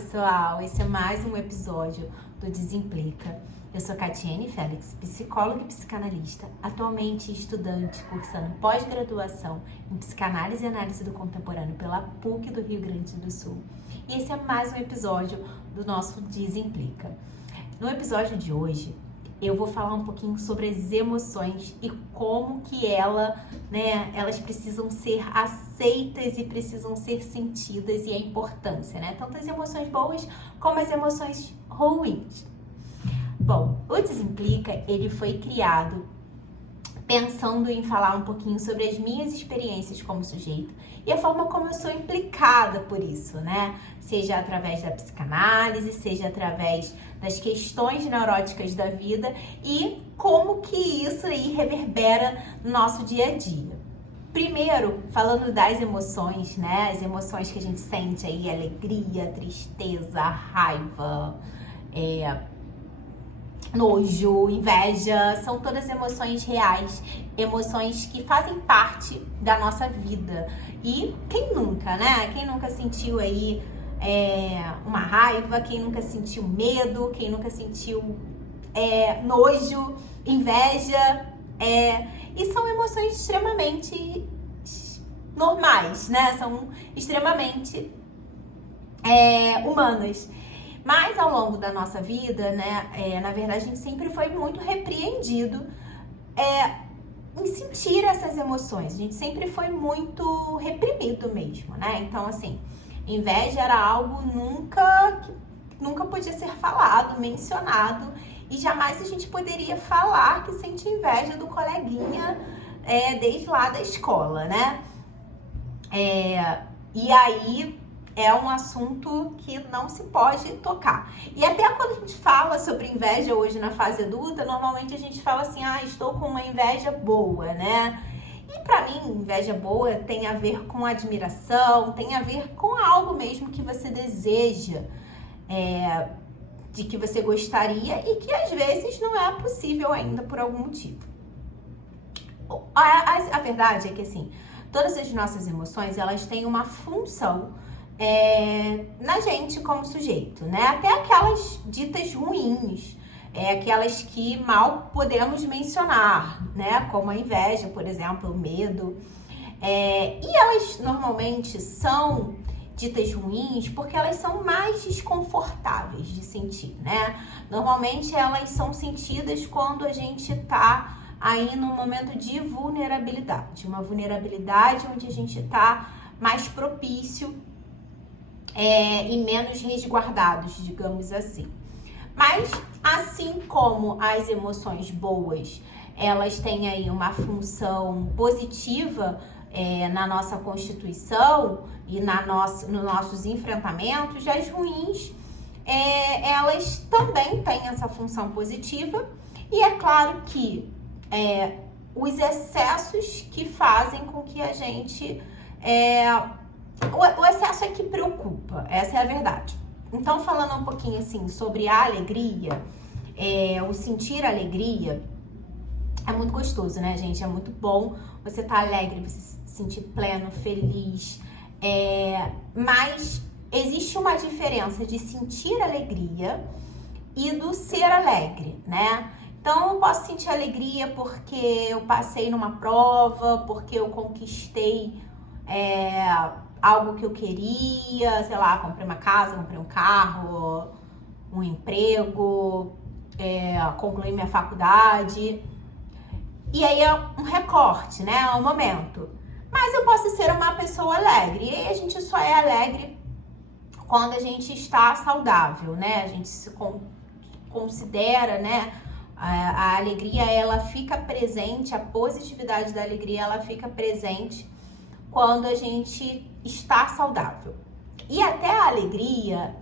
pessoal! Esse é mais um episódio do Desimplica. Eu sou Catiene Félix, psicóloga e psicanalista, atualmente estudante cursando pós-graduação em Psicanálise e Análise do Contemporâneo pela PUC do Rio Grande do Sul. E esse é mais um episódio do nosso Desimplica. No episódio de hoje, eu vou falar um pouquinho sobre as emoções e como que elas precisam ser aceitas e precisam ser sentidas e a importância, né? Tanto as emoções boas como as emoções ruins. Bom, o Desimplica, ele foi criado pensando em falar um pouquinho sobre as minhas experiências como sujeito e a forma como eu sou implicada por isso, né? Seja através da psicanálise, seja através das questões neuróticas da vida e como que isso aí reverbera no nosso dia a dia. Primeiro, falando das emoções, né? As emoções que a gente sente aí, alegria, tristeza, raiva, nojo, inveja, são todas emoções reais, emoções que fazem parte da nossa vida. E quem nunca, né? Quem nunca sentiu aí uma raiva, quem nunca sentiu medo, quem nunca sentiu nojo, inveja, e são emoções extremamente normais, né? São extremamente humanas. Mas ao longo da nossa vida, né, na verdade a gente sempre foi muito repreendido em sentir essas emoções. A gente sempre foi muito reprimido mesmo, né? Então, assim, inveja era algo que nunca podia ser falado, mencionado, e jamais a gente poderia falar que sente inveja do coleguinha desde lá da escola, né? E aí é um assunto que não se pode tocar. E até quando a gente fala sobre inveja hoje na fase adulta, normalmente a gente fala assim, estou com uma inveja boa, né? E pra mim, inveja boa tem a ver com admiração, tem a ver com algo mesmo que você deseja, de que você gostaria e que às vezes não é possível ainda por algum motivo. A verdade é que, assim, todas as nossas emoções, elas têm uma função na gente como sujeito, né? Até aquelas ditas ruins, aquelas que mal podemos mencionar, né? Como a inveja, por exemplo, o medo. E elas normalmente são ditas ruins porque elas são mais desconfortáveis de sentir, né? Normalmente elas são sentidas quando a gente tá aí num momento de vulnerabilidade, uma vulnerabilidade onde a gente tá mais propício e menos resguardados, digamos assim. Mas, assim como as emoções boas, elas têm aí uma função positiva na nossa constituição e nos nossos enfrentamentos, as ruins, elas também têm essa função positiva. E é claro que os excessos que fazem com que a gente... O excesso é que preocupa, essa é a verdade. Então, falando um pouquinho assim sobre a alegria, o sentir alegria, é muito gostoso, né, gente? É muito bom você estar alegre, você se sentir pleno, feliz. Mas existe uma diferença de sentir alegria e do ser alegre, né? Então, eu posso sentir alegria porque eu passei numa prova, porque eu conquistei algo que eu queria, sei lá, comprei uma casa, comprei um carro, um emprego, concluí minha faculdade. E aí é um recorte, né? É um momento. Mas eu posso ser uma pessoa alegre. E aí a gente só é alegre quando a gente está saudável, né? A gente se considera, né? A alegria, ela fica presente, a positividade da alegria, ela fica presente quando a gente está saudável. E até a alegria,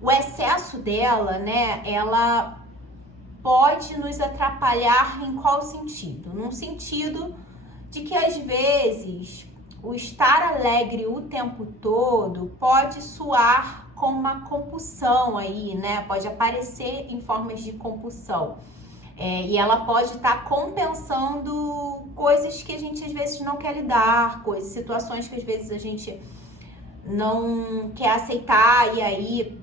o excesso dela, né, ela pode nos atrapalhar em qual sentido? Num sentido de que às vezes o estar alegre o tempo todo pode soar como uma compulsão aí, né? Pode aparecer em formas de compulsão. E ela pode estar compensando coisas que a gente às vezes não quer lidar, situações que às vezes a gente não quer aceitar, e aí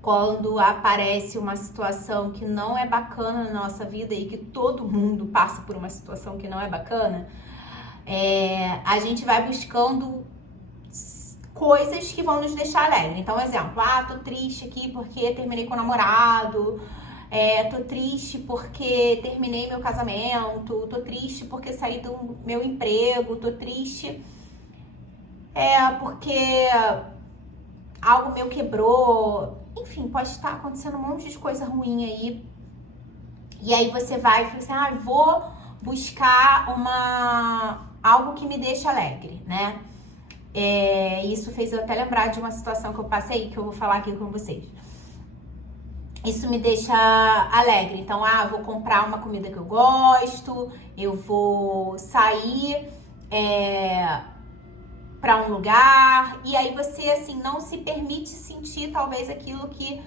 quando aparece uma situação que não é bacana na nossa vida e que todo mundo passa por uma situação que não é bacana, a gente vai buscando coisas que vão nos deixar alegre. Então, exemplo, tô triste aqui porque terminei com o namorado, tô triste porque terminei meu casamento, tô triste porque saí do meu emprego, tô triste porque algo meu quebrou. Enfim, pode estar acontecendo um monte de coisa ruim aí. E aí você vai e fala assim, vou buscar algo que me deixe alegre, né? Isso fez eu até lembrar de uma situação que eu passei, que eu vou falar aqui com vocês. Isso me deixa alegre. Então, vou comprar uma comida que eu gosto, eu vou sair para um lugar, e aí você, assim, não se permite sentir talvez aquilo que,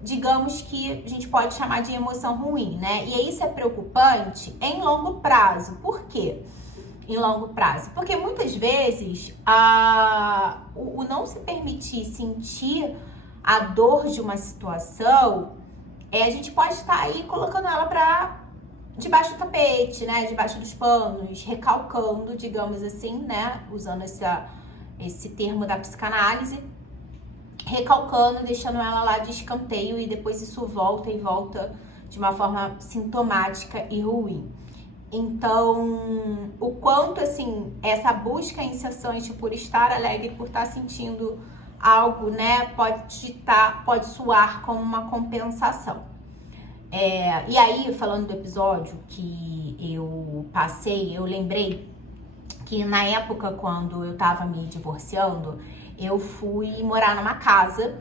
digamos que a gente pode chamar de emoção ruim, né? E aí isso é preocupante em longo prazo. Por quê? Em longo prazo? Porque muitas vezes o não se permitir sentir a dor de uma situação, a gente pode estar aí colocando ela para debaixo do tapete, né? Debaixo dos panos, recalcando, digamos assim, né? Usando esse termo da psicanálise, recalcando, deixando ela lá de escanteio, e depois isso volta e volta de uma forma sintomática e ruim. Então, o quanto, assim, essa busca incessante por estar alegre, por estar sentindo algo, né, pode soar como uma compensação. E aí, falando do episódio que eu passei, eu lembrei que na época, quando eu tava me divorciando, eu fui morar numa casa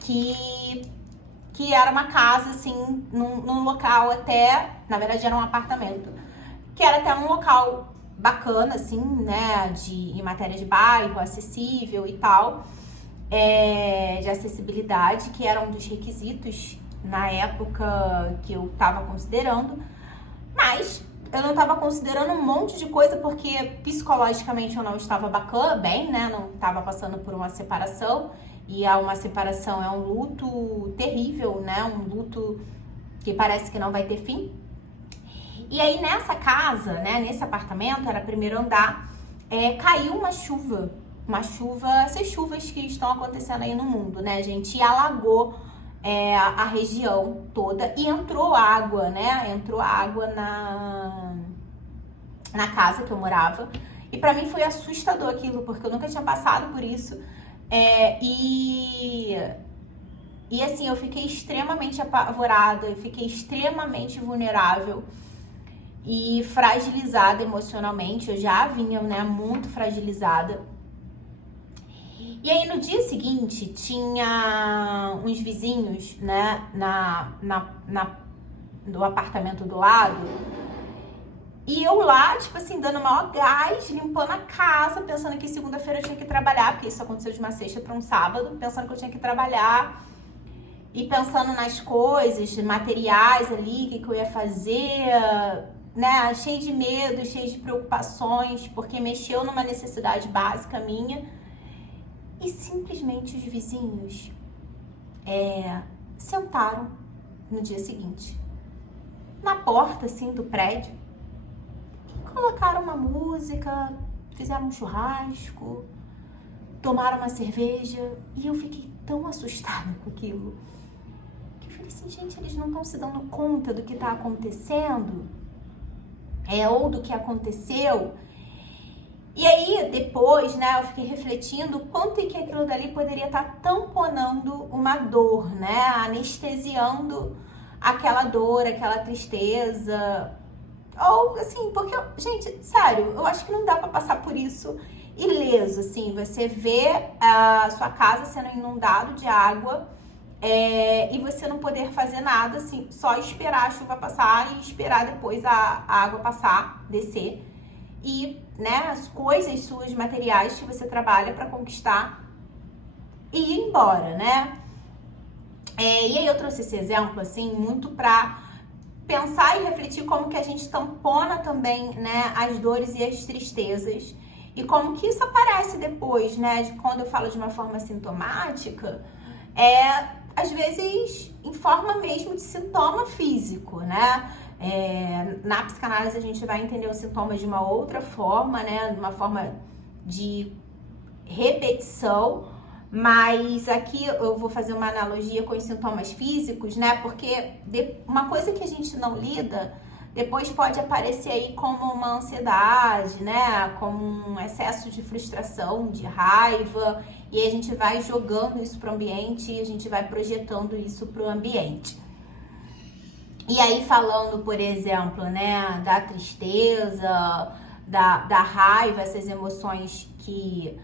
que era uma casa, assim, num local até, na verdade era um apartamento, que era até um local bacana, assim, né, em matéria de bairro, acessível e tal, de acessibilidade, que era um dos requisitos na época que eu tava considerando, mas eu não tava considerando um monte de coisa porque psicologicamente eu não estava bem, né, não tava passando por uma separação, e uma separação é um luto terrível, né, um luto que parece que não vai ter fim. E aí nessa casa, né, nesse apartamento, era primeiro andar, caiu uma chuva, essas chuvas que estão acontecendo aí no mundo, né, gente, e alagou a região toda, e entrou água, né, na casa que eu morava, e pra mim foi assustador aquilo, porque eu nunca tinha passado por isso, e assim, eu fiquei extremamente apavorada, eu fiquei extremamente vulnerável e fragilizada emocionalmente. Eu já vinha, né, muito fragilizada. E aí no dia seguinte tinha uns vizinhos, né, no apartamento do lado, e eu lá, tipo assim, dando maior gás, limpando a casa, pensando que segunda-feira eu tinha que trabalhar, porque isso aconteceu de uma sexta para um sábado, pensando que eu tinha que trabalhar e pensando nas coisas, materiais ali, o que eu ia fazer, né, cheio de medo, cheio de preocupações, porque mexeu numa necessidade básica minha. E simplesmente os vizinhos sentaram no dia seguinte, na porta, assim, do prédio, e colocaram uma música, fizeram um churrasco, tomaram uma cerveja, e eu fiquei tão assustada com aquilo, que eu falei assim, gente, eles não estão se dando conta do que está acontecendo, ou do que aconteceu. E aí, depois, né, eu fiquei refletindo quanto é que aquilo dali poderia estar tamponando uma dor, né, anestesiando aquela dor, aquela tristeza, ou assim, porque, gente, sério, eu acho que não dá pra passar por isso ileso, assim, você vê a sua casa sendo inundado de água, e você não poder fazer nada, assim, só esperar a chuva passar e esperar depois a água passar, descer, e, né, as coisas suas, materiais que você trabalha para conquistar e ir embora, né? E aí eu trouxe esse exemplo, assim, muito para pensar e refletir como que a gente tampona também, né, as dores e as tristezas E como que isso aparece depois, né? De quando eu falo de uma forma sintomática, às vezes em forma mesmo de sintoma físico, né? Na psicanálise a gente vai entender os sintomas de uma outra forma, né? De uma forma de repetição, mas aqui eu vou fazer uma analogia com os sintomas físicos, né? Porque uma coisa que a gente não lida, depois pode aparecer aí como uma ansiedade, né? Como um excesso de frustração, de raiva, e aí a gente vai jogando isso para o ambiente e a gente vai projetando isso para o ambiente. E aí falando, por exemplo, né, da tristeza, da raiva, essas emoções que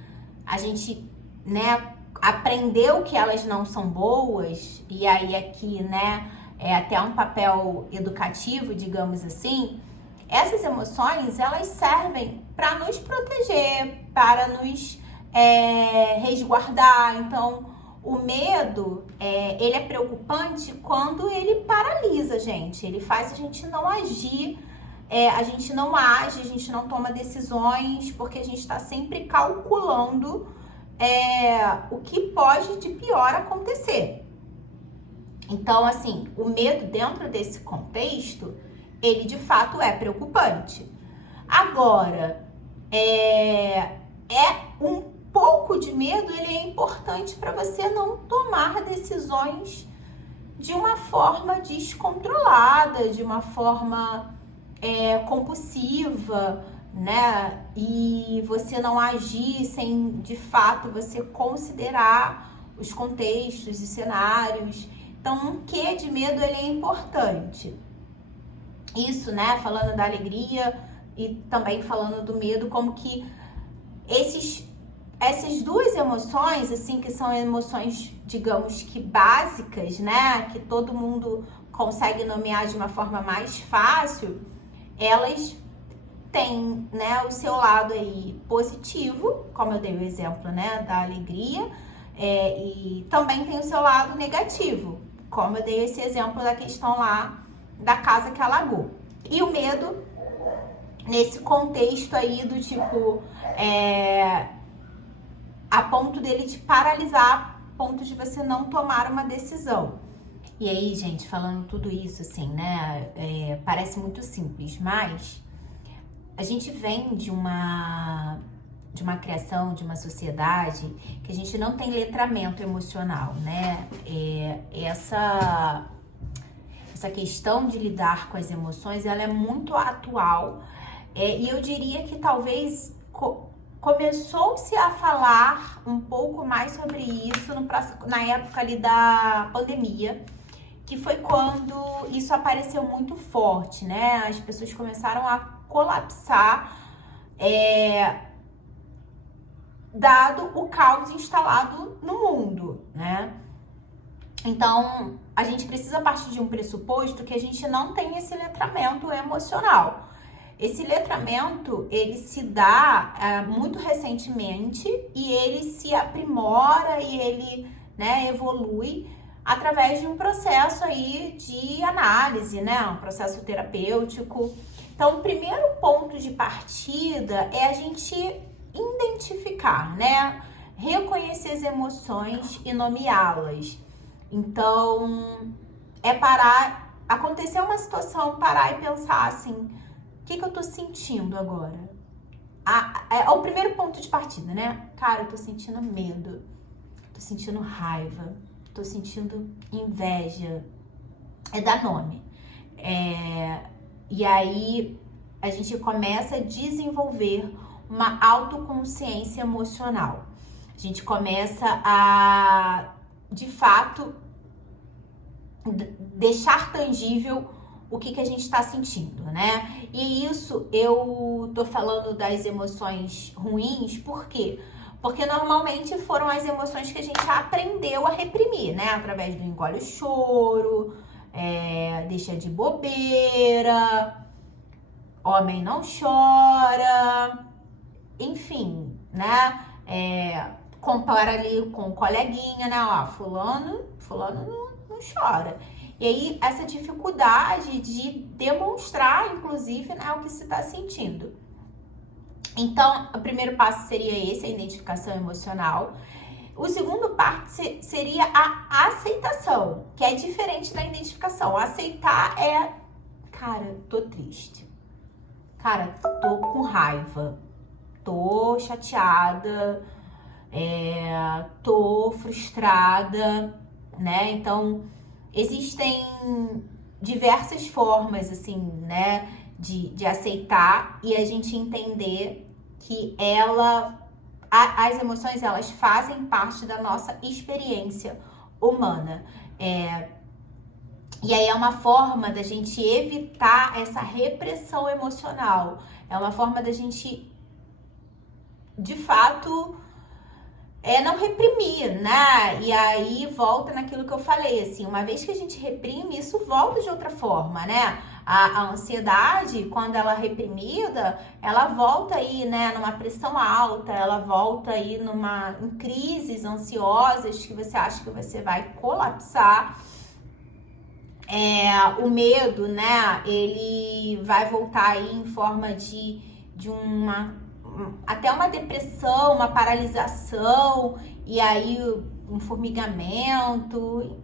a gente, né, aprendeu que elas não são boas, e aí aqui, né, é até um papel educativo, digamos assim, essas emoções, elas servem para nos proteger, para nos resguardar. Então, o medo, ele é preocupante quando ele paralisa a gente, ele faz a gente não agir, a gente não age, a gente não toma decisões, porque a gente está sempre calculando o que pode de pior acontecer. Então, assim, o medo dentro desse contexto, ele de fato é preocupante. Agora, um pouco de medo, ele é importante para você não tomar decisões de uma forma descontrolada, de uma forma compulsiva, né? E você não agir sem, de fato, você considerar os contextos e cenários. Então, um quê de medo, ele é importante. Isso, né? Falando da alegria e também falando do medo, como que essas duas emoções, assim, que são emoções, digamos que básicas, né? Que todo mundo consegue nomear de uma forma mais fácil, elas têm, né, o seu lado aí positivo, como eu dei o exemplo, né, da alegria, e também tem o seu lado negativo, como eu dei esse exemplo da questão lá da casa que alagou. E o medo, nesse contexto aí do tipo, a ponto dele te paralisar, a ponto de você não tomar uma decisão. E aí, gente, falando tudo isso, assim, né, parece muito simples, mas a gente vem de uma criação, de uma sociedade que a gente não tem letramento emocional, né? Essa questão de lidar com as emoções, ela é muito atual, e eu diria que talvez começou-se a falar um pouco mais sobre isso na época ali da pandemia, que foi quando isso apareceu muito forte, né? As pessoas começaram a colapsar, dado o caos instalado no mundo, né? Então, a gente precisa partir de um pressuposto que a gente não tem esse letramento emocional. Esse letramento, ele se dá muito recentemente e ele se aprimora e ele, né, evolui através de um processo aí de análise, né, um processo terapêutico. Então, o primeiro ponto de partida é a gente identificar, né, reconhecer as emoções e nomeá-las. Então, acontecer uma situação, parar e pensar assim, o que eu tô sentindo agora? É o primeiro ponto de partida, né? Cara, eu tô sentindo medo, tô sentindo raiva, tô sentindo inveja. Dar nome. E aí, a gente começa a desenvolver uma autoconsciência emocional. A gente começa a, de fato, deixar tangível o que a gente está sentindo, né? E isso eu tô falando das emoções ruins, por quê? Porque normalmente foram as emoções que a gente aprendeu a reprimir, né? Através do engole o choro, deixa de bobeira, homem não chora, enfim, né? Compara ali com o coleguinha, né? Ó, fulano não chora. E aí, essa dificuldade de demonstrar, inclusive, né, o que se está sentindo. Então, o primeiro passo seria esse, a identificação emocional. O segundo passo seria a aceitação, que é diferente da identificação. Aceitar é, cara, tô triste. Cara, tô com raiva. Tô chateada. Tô frustrada, né? Então, existem diversas formas, assim, né, de aceitar e a gente entender que as emoções, elas fazem parte da nossa experiência humana. E aí é uma forma da gente evitar essa repressão emocional. É uma forma da gente, de fato, não reprimir, né? E aí volta naquilo que eu falei, assim, uma vez que a gente reprime, isso volta de outra forma, né? A ansiedade, quando ela é reprimida, ela volta aí, né, numa pressão alta, ela volta aí em crises ansiosas que você acha que você vai colapsar. O medo, né, ele vai voltar aí em forma de até uma depressão, uma paralisação, e aí um formigamento,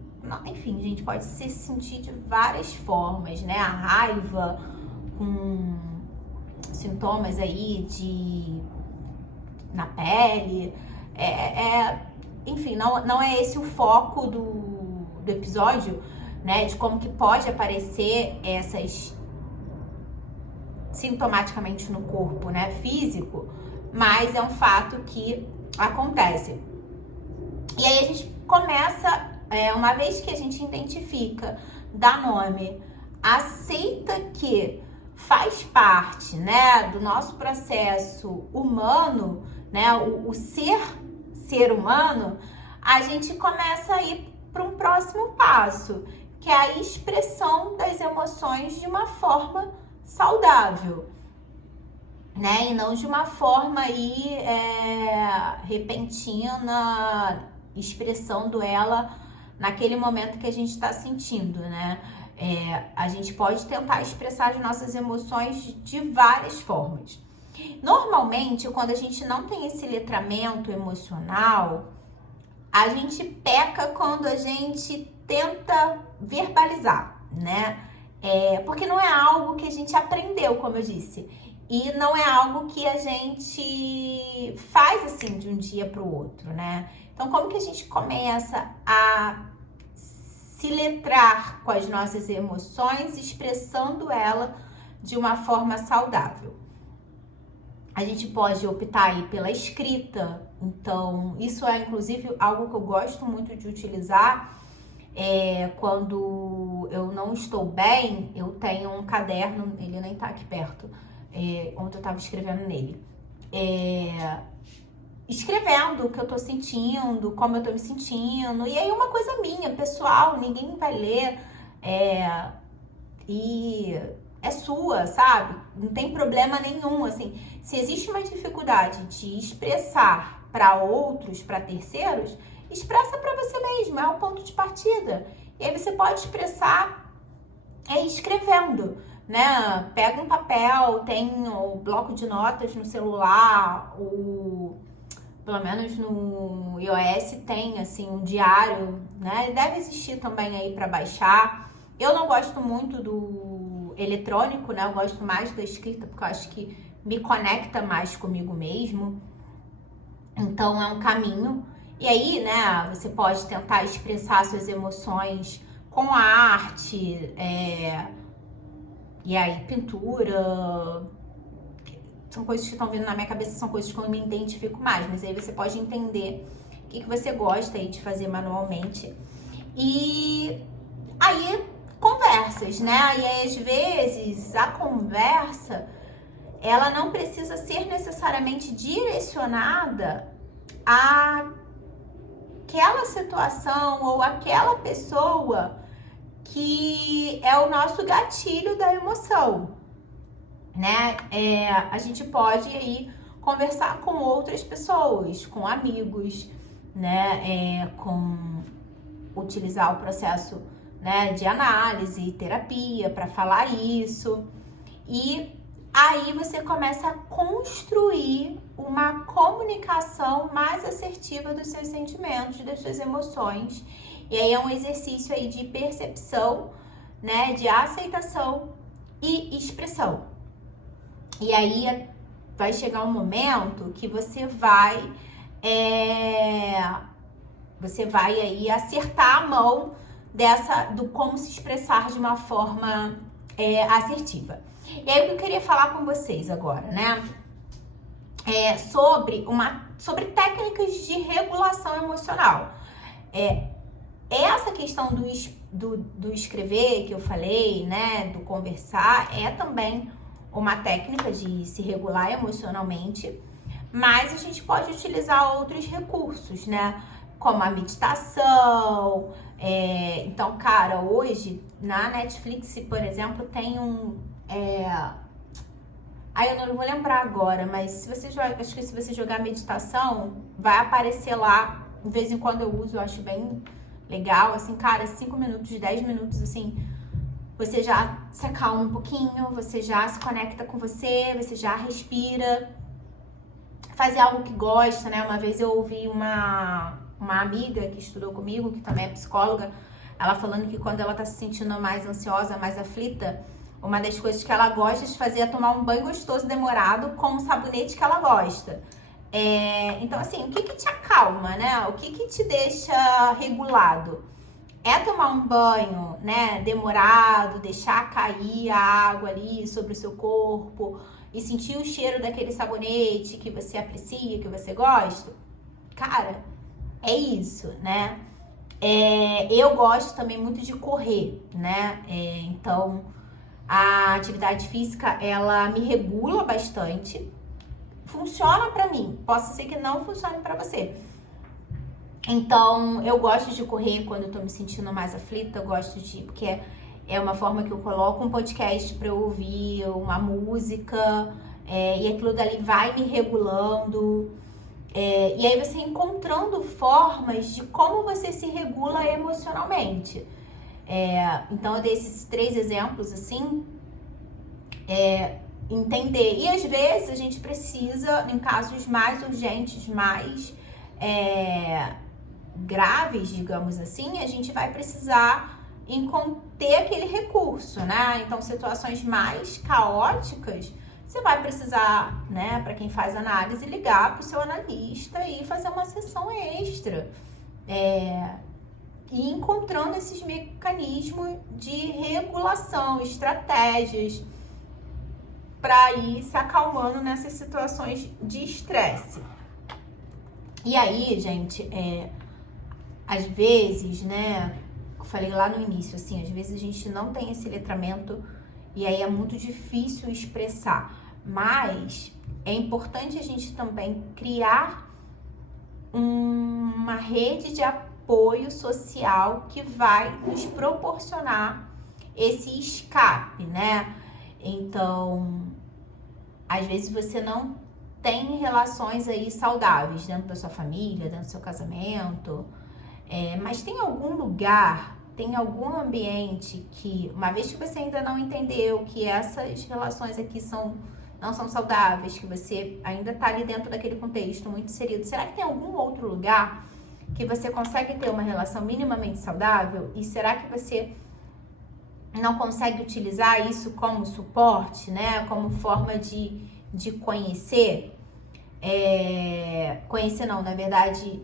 enfim, a gente pode se sentir de várias formas, né? A raiva com sintomas aí na pele, enfim, não é esse o foco do episódio, né? De como que pode aparecer essas sintomaticamente no corpo, né, físico, mas é um fato que acontece. E aí a gente começa, uma vez que a gente identifica, dá nome, aceita que faz parte, né, do nosso processo humano, né, o ser humano, a gente começa a ir para um próximo passo, que é a expressão das emoções de uma forma saudável, né? E não de uma forma aí repentina, expressando ela naquele momento que a gente está sentindo, né? A gente pode tentar expressar as nossas emoções de várias formas. Normalmente, quando a gente não tem esse letramento emocional, a gente peca quando a gente tenta verbalizar, né? Porque não é algo que a gente aprendeu, como eu disse, e não é algo que a gente faz assim de um dia para o outro, né? Então, como que a gente começa a se letrar com as nossas emoções, expressando ela de uma forma saudável? A gente pode optar aí pela escrita, então isso é inclusive algo que eu gosto muito de utilizar. Quando eu não estou bem, eu tenho um caderno, ele nem tá aqui perto, onde eu tava escrevendo nele. Escrevendo o que eu tô sentindo, como eu tô me sentindo, e aí uma coisa minha, pessoal, ninguém vai ler, e é sua, sabe? Não tem problema nenhum, assim. Se existe uma dificuldade de expressar para outros, para terceiros, expressa para você mesmo, é o ponto de partida. E aí você pode expressar escrevendo, né? Pega um papel, tem o bloco de notas no celular, pelo menos no iOS tem assim um diário, né? Deve existir também aí para baixar. Eu não gosto muito do eletrônico, né? Eu gosto mais da escrita porque eu acho que me conecta mais comigo mesmo. Então é um caminho. E aí, né, você pode tentar expressar suas emoções com a arte, e aí pintura. São coisas que estão vindo na minha cabeça, são coisas que eu me identifico mais, mas aí você pode entender o que você gosta aí de fazer manualmente. E aí, conversas, né? E aí, às vezes, a conversa, ela não precisa ser necessariamente direcionada àquela situação ou àquela pessoa que é o nosso gatilho da emoção, né? A gente pode aí conversar com outras pessoas, com amigos, né? Utilizar o processo, né, de análise, terapia para falar isso. E aí você começa a construir uma comunicação mais assertiva dos seus sentimentos, das suas emoções. E aí é um exercício aí de percepção, né, de aceitação e expressão. E aí vai chegar um momento que você vai aí acertar a mão do como se expressar de uma forma assertiva. E aí o que eu queria falar com vocês agora, né? Sobre técnicas de regulação emocional. Essa questão do escrever que eu falei, né? Do conversar, é também uma técnica de se regular emocionalmente, mas a gente pode utilizar outros recursos, né? Como a meditação. Então, cara, hoje na Netflix, por exemplo, tem eu não vou lembrar agora, mas acho que se você jogar meditação, vai aparecer lá. De vez em quando eu uso, eu acho bem legal. Assim, cara, 5 minutos, 10 minutos, assim, você já se acalma um pouquinho, você já se conecta com você já respira, fazer algo que gosta, né? Uma vez eu ouvi uma amiga que estudou comigo, que também é psicóloga, ela falando que quando ela tá se sentindo mais ansiosa, mais aflita, uma das coisas que ela gosta de fazer é tomar um banho gostoso demorado com um sabonete que ela gosta. Então, assim, o que te acalma, né? O que te deixa regulado? É tomar um banho, né, demorado, deixar cair a água ali sobre o seu corpo e sentir o cheiro daquele sabonete que você aprecia, que você gosta? Cara, é isso, né? Eu gosto também muito de correr, né? Então, a atividade física, ela me regula bastante. Funciona pra mim. Posso ser que não funcione pra você. Então, eu gosto de correr quando eu tô me sentindo mais aflita. Eu gosto porque é uma forma que eu coloco um podcast pra eu ouvir, uma música. E aquilo dali vai me regulando. E aí você encontrando formas de como você se regula emocionalmente. Então eu dei esses 3 exemplos assim, entender. E às vezes a gente precisa, em casos mais urgentes, mais graves, digamos assim, a gente vai precisar ter aquele recurso, né? Então situações mais caóticas, você vai precisar, né, para quem faz análise, ligar para o seu analista e fazer uma sessão extra. E encontrando esses mecanismos de regulação, estratégias para ir se acalmando nessas situações de estresse. E aí, gente, às vezes, né, eu falei lá no início, assim, às vezes a gente não tem esse letramento e aí é muito difícil expressar, mas é importante a gente também criar uma rede de apoio social que vai nos proporcionar esse escape, né? Então, às vezes você não tem relações aí saudáveis dentro da sua família, dentro do seu casamento, mas tem algum lugar, tem algum ambiente que, uma vez que você ainda não entendeu que essas relações aqui não são saudáveis, que você ainda tá ali dentro daquele contexto muito inserido, será que tem algum outro lugar que você consegue ter uma relação minimamente saudável? E será que você não consegue utilizar isso como suporte, né? Como forma de conhecer? Conhecer não, na verdade,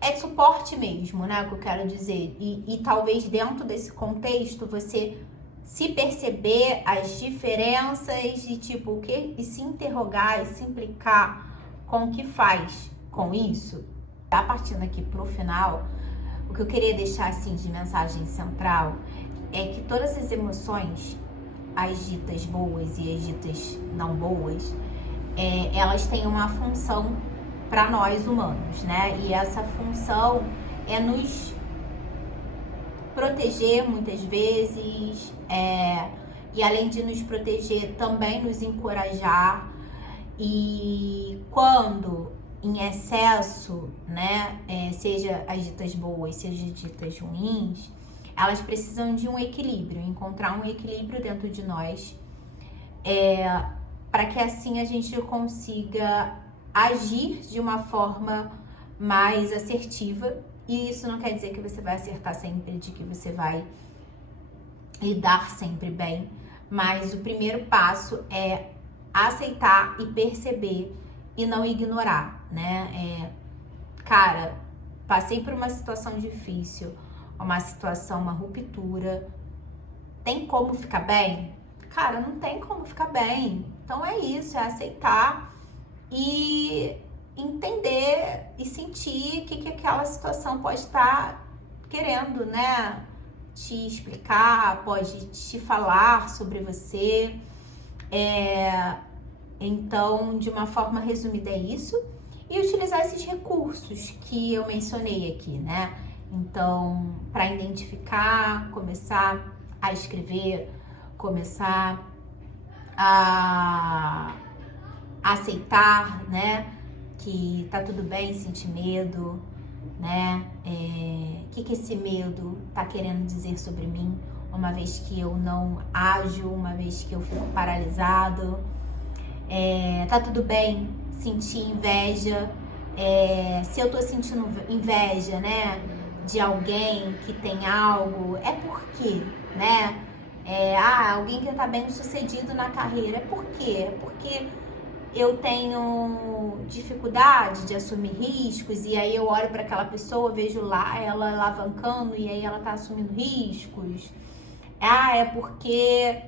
é suporte mesmo, né? O que eu quero dizer. E talvez dentro desse contexto você se perceber as diferenças de tipo o que, e se interrogar e se implicar com o que faz com isso. Tá partindo aqui pro final, o que eu queria deixar assim de mensagem central é que todas as emoções, as ditas boas e as ditas não boas, elas têm uma função para nós humanos, né? E essa função é nos proteger muitas vezes, e além de nos proteger, também nos encorajar. E quando em excesso, né, seja as ditas boas, seja as ditas ruins, elas precisam de um equilíbrio, encontrar um equilíbrio dentro de nós, para que assim a gente consiga agir de uma forma mais assertiva. E isso não quer dizer que você vai acertar sempre, de que você vai lidar sempre bem, mas o primeiro passo é aceitar e perceber e não ignorar, né? Cara, passei por uma situação difícil, uma situação, uma ruptura. Tem como ficar bem? Cara, não tem como ficar bem. Então é isso, é aceitar e entender e sentir o que aquela situação pode estar querendo, né? Te explicar, pode te falar sobre você. Então, de uma forma resumida, é isso. E utilizar esses recursos que eu mencionei aqui, né? Então, para identificar, começar a escrever, começar a aceitar, né? Que tá tudo bem sentir medo, né? O que esse medo tá querendo dizer sobre mim, uma vez que eu não ajo, uma vez que eu fico paralisado. Tá tudo bem sentir inveja. Se eu tô sentindo inveja, né, de alguém que tem algo, é porque, né? Alguém que tá bem sucedido na carreira, é por quê? É porque eu tenho dificuldade de assumir riscos e aí eu olho para aquela pessoa, vejo lá ela alavancando e aí ela tá assumindo riscos. É porque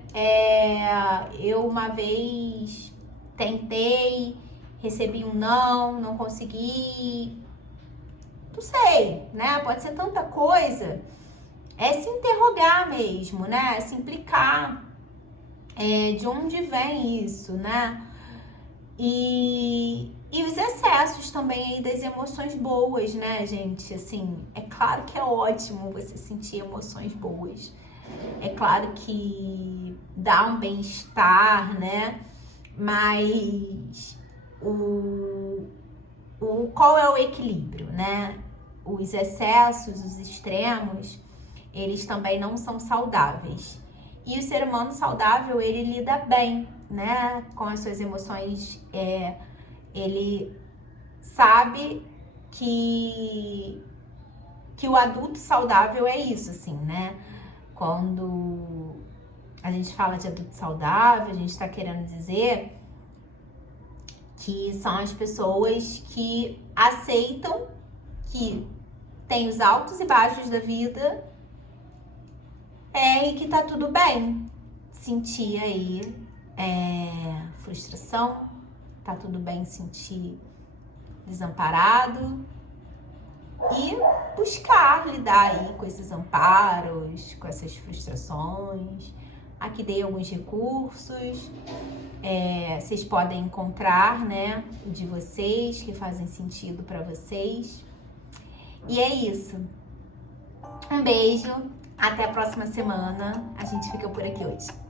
eu uma vez tentei, recebi um não consegui. Não sei, né? Pode ser tanta coisa. É se interrogar mesmo, né? Se implicar. De onde vem isso, né? E os excessos também aí das emoções boas, né, gente? Assim, é claro que é ótimo você sentir emoções boas. É claro que dá um bem-estar, né? Mas qual é o equilíbrio, né? Os excessos, os extremos, eles também não são saudáveis. E o ser humano saudável, ele lida bem, né, com as suas emoções. Ele sabe que o adulto saudável é isso, assim, né? Quando a gente fala de adulto saudável, a gente está querendo dizer que são as pessoas que aceitam que tem os altos e baixos da vida e que tá tudo bem sentir aí frustração, tá tudo bem sentir desamparado e buscar lidar aí com esses amparos, com essas frustrações. Aqui dei alguns recursos, vocês podem encontrar, né, o de vocês, que fazem sentido para vocês. E é isso. Um beijo, até a próxima semana. A gente fica por aqui hoje.